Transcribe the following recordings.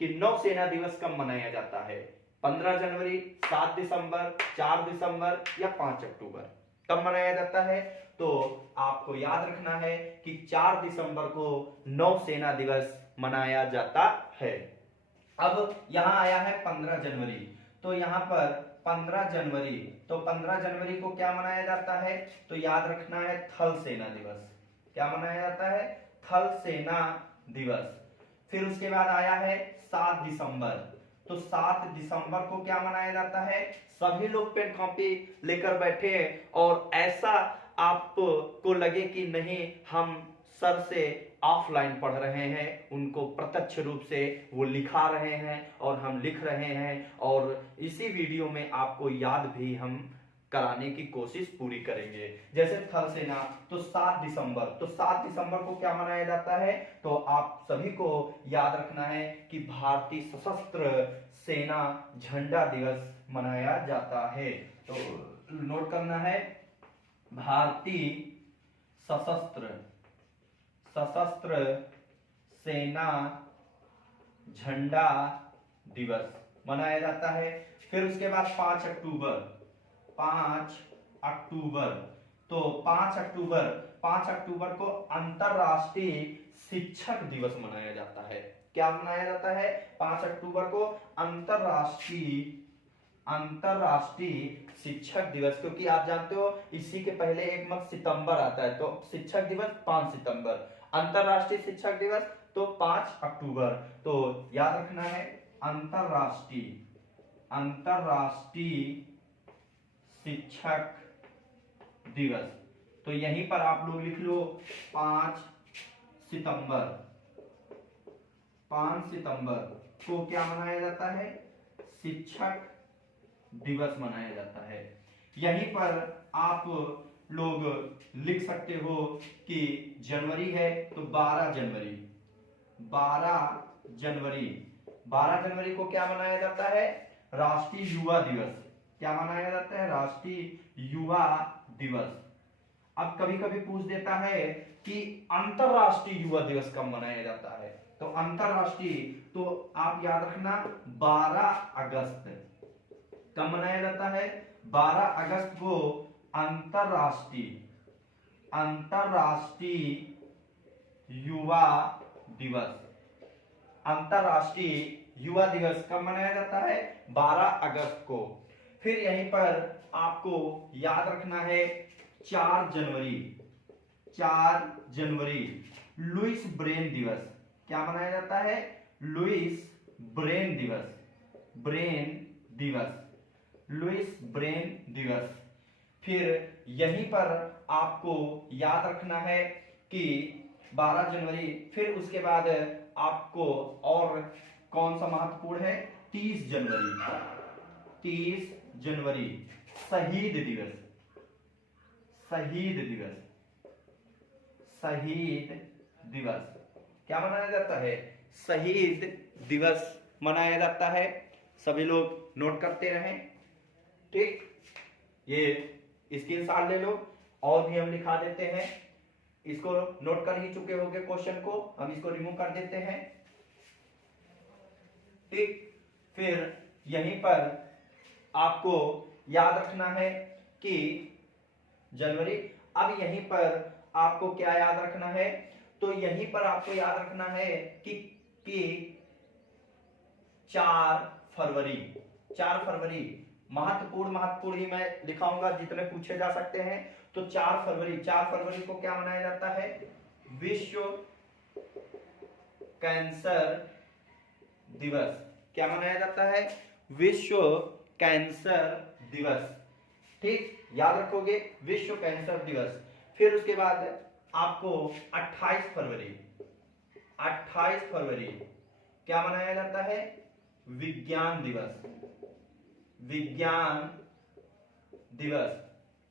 कि नौसेना दिवस कब मनाया जाता है। 15 जनवरी, 7 दिसंबर, 4 दिसंबर या 5 अक्टूबर, कब मनाया जाता है। तो आपको याद रखना है कि 4 दिसंबर को नौसेना दिवस मनाया जाता है। अब यहां आया है 15 जनवरी, तो यहां पर 15 जनवरी, तो 15 जनवरी को क्या मनाया जाता है, तो याद रखना है थल सेना दिवस। क्या मनाया जाता है, थल सेना दिवस। फिर उसके बाद आया है 7 दिसंबर, तो 7 दिसंबर को क्या मनाया जाता है, सभी लोग पेन कॉपी लेकर बैठे और ऐसा आपको लगे कि नहीं हम सर से ऑफलाइन पढ़ रहे हैं, उनको प्रत्यक्ष रूप से वो लिखा रहे हैं और हम लिख रहे हैं, और इसी वीडियो में आपको याद भी हम कराने की कोशिश पूरी करेंगे। जैसे थल सेना, तो 7 दिसंबर, तो 7 दिसंबर को क्या मनाया जाता है, तो आप सभी को याद रखना है कि भारतीय सशस्त्र सेना झंडा दिवस मनाया जाता है। तो नोट करना है, भारतीय सशस्त्र सशस्त्र सेना झंडा दिवस मनाया जाता है। फिर उसके बाद 5 अक्टूबर, 5 अक्टूबर, तो 5 अक्टूबर को अंतरराष्ट्रीय शिक्षक दिवस मनाया जाता है। क्या मनाया जाता है, 5 अक्टूबर को अंतरराष्ट्रीय शिक्षक दिवस, क्योंकि आप जानते हो इसी के पहले एक मंथ सितंबर आता है, तो शिक्षक दिवस 5 सितंबर, अंतरराष्ट्रीय शिक्षक दिवस तो 5 अक्टूबर। तो याद रखना है अंतरराष्ट्रीय शिक्षक दिवस, तो यहीं पर आप लोग लिख लो 5 सितंबर। 5 सितंबर को क्या मनाया जाता है, शिक्षक दिवस मनाया जाता है। यहीं पर आप लोग लिख सकते हो कि जनवरी है तो 12 जनवरी, 12 जनवरी को क्या मनाया जाता है, राष्ट्रीय युवा दिवस। क्या मनाया जाता है, राष्ट्रीय युवा दिवस। अब कभी कभी पूछ देता है कि अंतरराष्ट्रीय युवा दिवस कब मनाया जाता है, तो अंतरराष्ट्रीय, तो आप याद रखना 12 अगस्त कब मनाया जाता है, 12 अगस्त को अंतरराष्ट्रीय युवा दिवस। अंतरराष्ट्रीय युवा दिवस कब मनाया जाता है, 12 अगस्त को। फिर यहीं पर आपको याद रखना है 4 जनवरी लुईस ब्रेन दिवस। क्या मनाया जाता है, लुईस ब्रेन दिवस। फिर यहीं पर आपको याद रखना है कि 12 जनवरी, फिर उसके बाद आपको और कौन सा महत्वपूर्ण है, 30 जनवरी शहीद दिवस। क्या मनाया जाता है, शहीद दिवस मनाया जाता है। सभी लोग नोट करते रहें, ठीक। ये स्क्रीनशॉट ले लो, और भी हम लिखा देते हैं, इसको नोट कर ही चुके होंगे क्वेश्चन को, हम इसको रिमूव कर देते हैं, ठीक। फिर यहीं पर आपको याद रखना है कि जनवरी, अब यहीं पर आपको क्या याद रखना है, तो यहीं पर आपको याद रखना है कि 4 फरवरी महत्वपूर्ण ही मैं लिखाऊंगा, जितने पूछे जा सकते हैं। तो 4 फरवरी को क्या मनाया जाता है, विश्व कैंसर दिवस। क्या मनाया जाता है, विश्व कैंसर दिवस, ठीक, याद रखोगे, विश्व कैंसर दिवस। फिर उसके बाद आपको 28 फरवरी क्या मनाया जाता है, विज्ञान दिवस,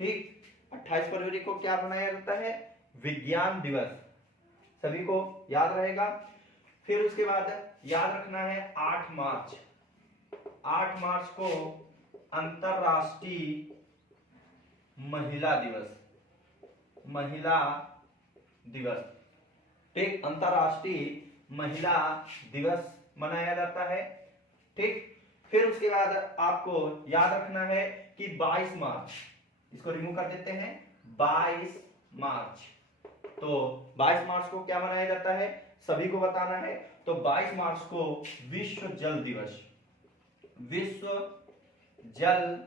ठीक। 28 फरवरी को क्या मनाया जाता है, विज्ञान दिवस, सभी को याद रहेगा। फिर उसके बाद याद रखना है 8 मार्च को अंतरराष्ट्रीय महिला दिवस, ठीक, अंतरराष्ट्रीय महिला दिवस मनाया जाता है। ठीक, फिर उसके बाद आपको याद रखना है कि 22 मार्च, इसको रिमूव कर देते हैं, 22 मार्च। तो 22 मार्च को क्या मनाया जाता है, सभी को बताना है। तो 22 मार्च को विश्व जल दिवस, विश्व जल,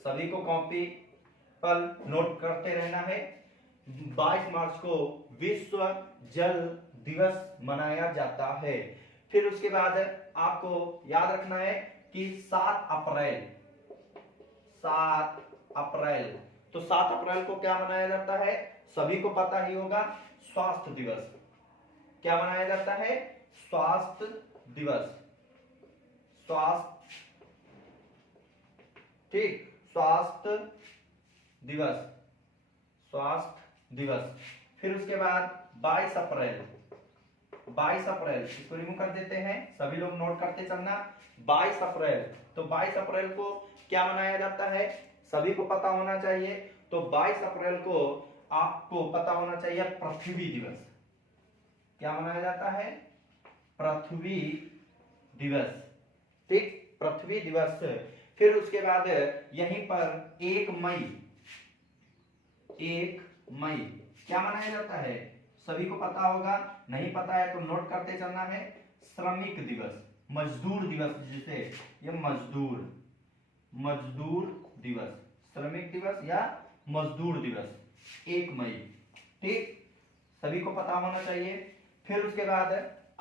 सभी को कॉपी पर नोट करते रहना है। 22 मार्च को विश्व जल दिवस मनाया जाता है। फिर उसके बाद आपको याद रखना है कि 7 अप्रैल, 7 अप्रैल, तो 7 अप्रैल को क्या मनाया जाता है, सभी को पता ही होगा, स्वास्थ्य दिवस। क्या मनाया जाता है, स्वास्थ्य दिवस, स्वास्थ्य, ठीक, स्वास्थ्य दिवस, स्वास्थ्य दिवस। फिर उसके बाद 22 अप्रैल, 22 अप्रैल, इसको रिमूव कर देते हैं, सभी लोग नोट करते चलना। 22 अप्रैल, तो 22 अप्रैल को क्या मनाया जाता है, सभी को पता होना चाहिए। तो 22 अप्रैल को आपको पता होना चाहिए पृथ्वी दिवस। क्या मनाया जाता है, पृथ्वी दिवस, ठीक, पृथ्वी दिवस। फिर उसके बाद यहीं पर 1 मई, 1 मई क्या मनाया जाता है, सभी को पता होगा, नहीं पता है तो नोट करते चलना है, श्रमिक दिवस, मजदूर दिवस, जिसे ये मजदूर, मजदूर दिवस, श्रमिक दिवस या मजदूर दिवस, 1 मई, ठीक, सभी को पता होना चाहिए। फिर उसके बाद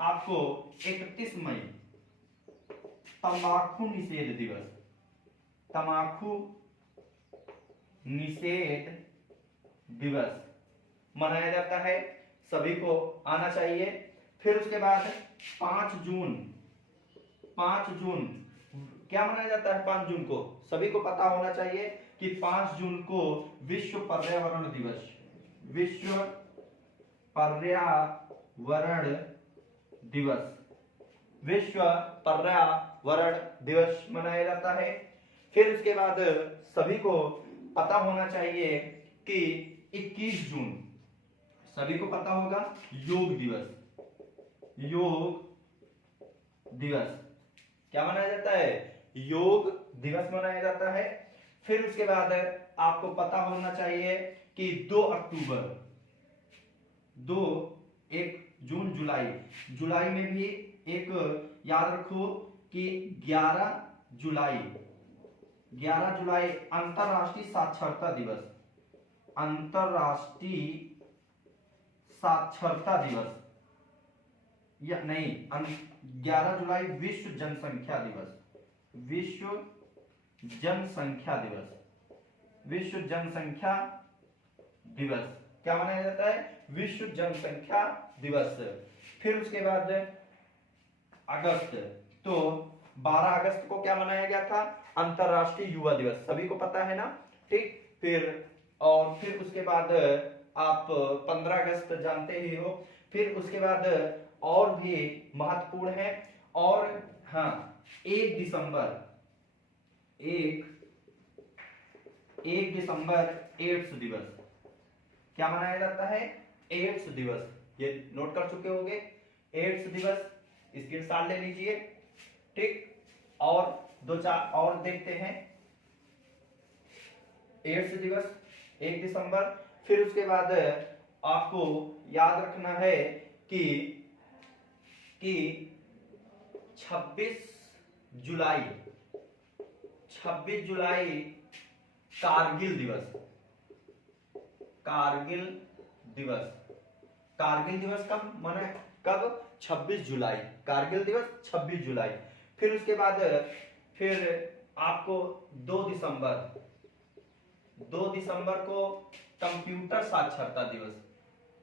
आपको 31 मई तंबाकू निषेध दिवस, तंबाकू निषेध दिवस मनाया जाता है, सभी को आना चाहिए। फिर उसके बाद 5 जून, 5 जून क्या मनाया जाता है, 5 जून को सभी को पता होना चाहिए कि 5 जून को विश्व पर्यावरण दिवस, विश्व पर्यावरण दिवस, विश्व पर्यावरण दिवस मनाया जाता है। फिर उसके बाद सभी को पता होना चाहिए कि 21 जून, सभी को पता होगा, योग दिवस, योग दिवस क्या मनाया जाता है, योग दिवस मनाया जाता है। फिर उसके बाद आपको पता होना चाहिए कि 2 अक्टूबर, 2, 1 जून, जुलाई, जुलाई में भी एक याद रखो कि 11 जुलाई, 11 जुलाई अंतरराष्ट्रीय साक्षरता दिवस, अंतरराष्ट्रीय साक्षरता दिवस, या नहीं, 11 जुलाई विश्व जनसंख्या दिवस, विश्व जनसंख्या दिवस, विश्व जनसंख्या दिवस क्या मनाया जाता है, विश्व जनसंख्या दिवस। फिर उसके बाद अगस्त, तो 12 अगस्त को क्या मनाया गया था, अंतरराष्ट्रीय युवा दिवस, सभी को पता है ना, ठीक। फिर उसके बाद आप 15 अगस्त जानते ही हो। फिर उसके बाद और भी महत्वपूर्ण है, और हाँ, 1 दिसंबर, 1 दिसंबर एड्स दिवस क्या मनाया जाता है, एड्स दिवस, ये नोट कर चुके होंगे, एड्स दिवस, स्क्रीनशॉट ले लीजिए, ठीक। और 2-4 और देखते हैं, एड्स दिवस 1 दिसंबर। फिर उसके बाद आपको याद रखना है कि 26 जुलाई, 26 जुलाई कारगिल दिवस, कारगिल दिवस, कारगिल दिवस कब मना, कब, 26 जुलाई, कारगिल दिवस 26 जुलाई। फिर उसके बाद फिर आपको 2 दिसंबर, 2 दिसंबर को कंप्यूटर साक्षरता दिवस,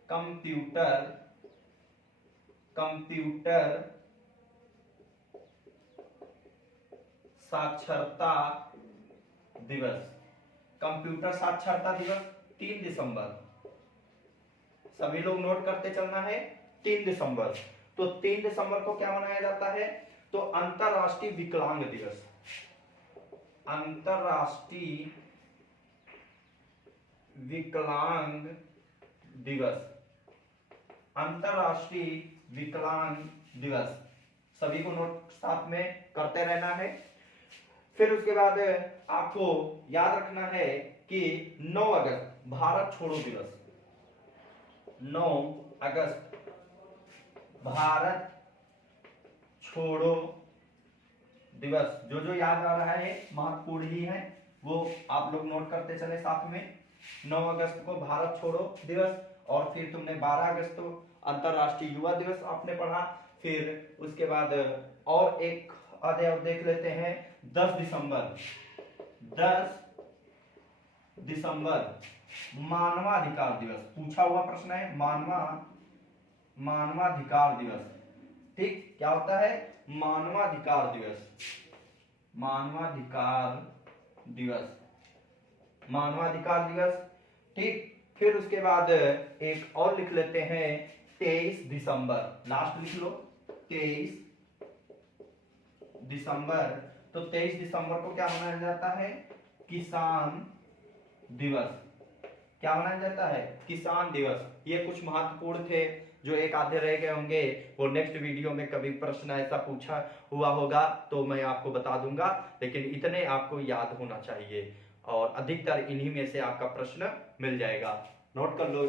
कंप्यूटर साक्षरता दिवस, कंप्यूटर साक्षरता दिवस 3 दिसंबर, सभी लोग नोट करते चलना है, 3 दिसंबर। तो 3 दिसंबर को क्या मनाया जाता है, तो अंतरराष्ट्रीय विकलांग दिवस, अंतरराष्ट्रीय विकलांग दिवस, अंतरराष्ट्रीय विकलांग दिवस, सभी को नोट साथ में करते रहना है। फिर उसके बाद आपको याद रखना है कि 9 अगस्त भारत छोड़ो दिवस, 9 अगस्त भारत छोड़ो दिवस, जो जो याद आ रहा है महत्वपूर्ण ही है वो आप लोग नोट करते चले साथ में। 9 अगस्त को भारत छोड़ो दिवस, और फिर तुमने 12 अगस्त को अंतरराष्ट्रीय युवा दिवस आपने पढ़ा। फिर उसके बाद और एक अध्याय देख लेते हैं, 10 दिसंबर, 10 दिसंबर मानवाधिकार दिवस, पूछा हुआ प्रश्न है, मानवाधिकार दिवस। ठीक, क्या होता है मानवाधिकार दिवस, मानवाधिकार दिवस, मानवाधिकार दिवस। ठीक, फिर उसके बाद एक और लिख लेते हैं 23 दिसंबर, लास्ट लिख लो 23 दिसंबर। तो 23 दिसंबर को क्या मनाया जाता है, किसान दिवस। क्या मनाया जाता है, किसान दिवस। ये कुछ महत्वपूर्ण थे जो एक आधे रह गए होंगे, वो नेक्स्ट वीडियो में कभी प्रश्न ऐसा पूछा हुआ होगा तो मैं आपको बता दूंगा, लेकिन इतने आपको याद होना चाहिए और अधिकतर इन्हीं में से आपका प्रश्न मिल जाएगा। नोट कर लो।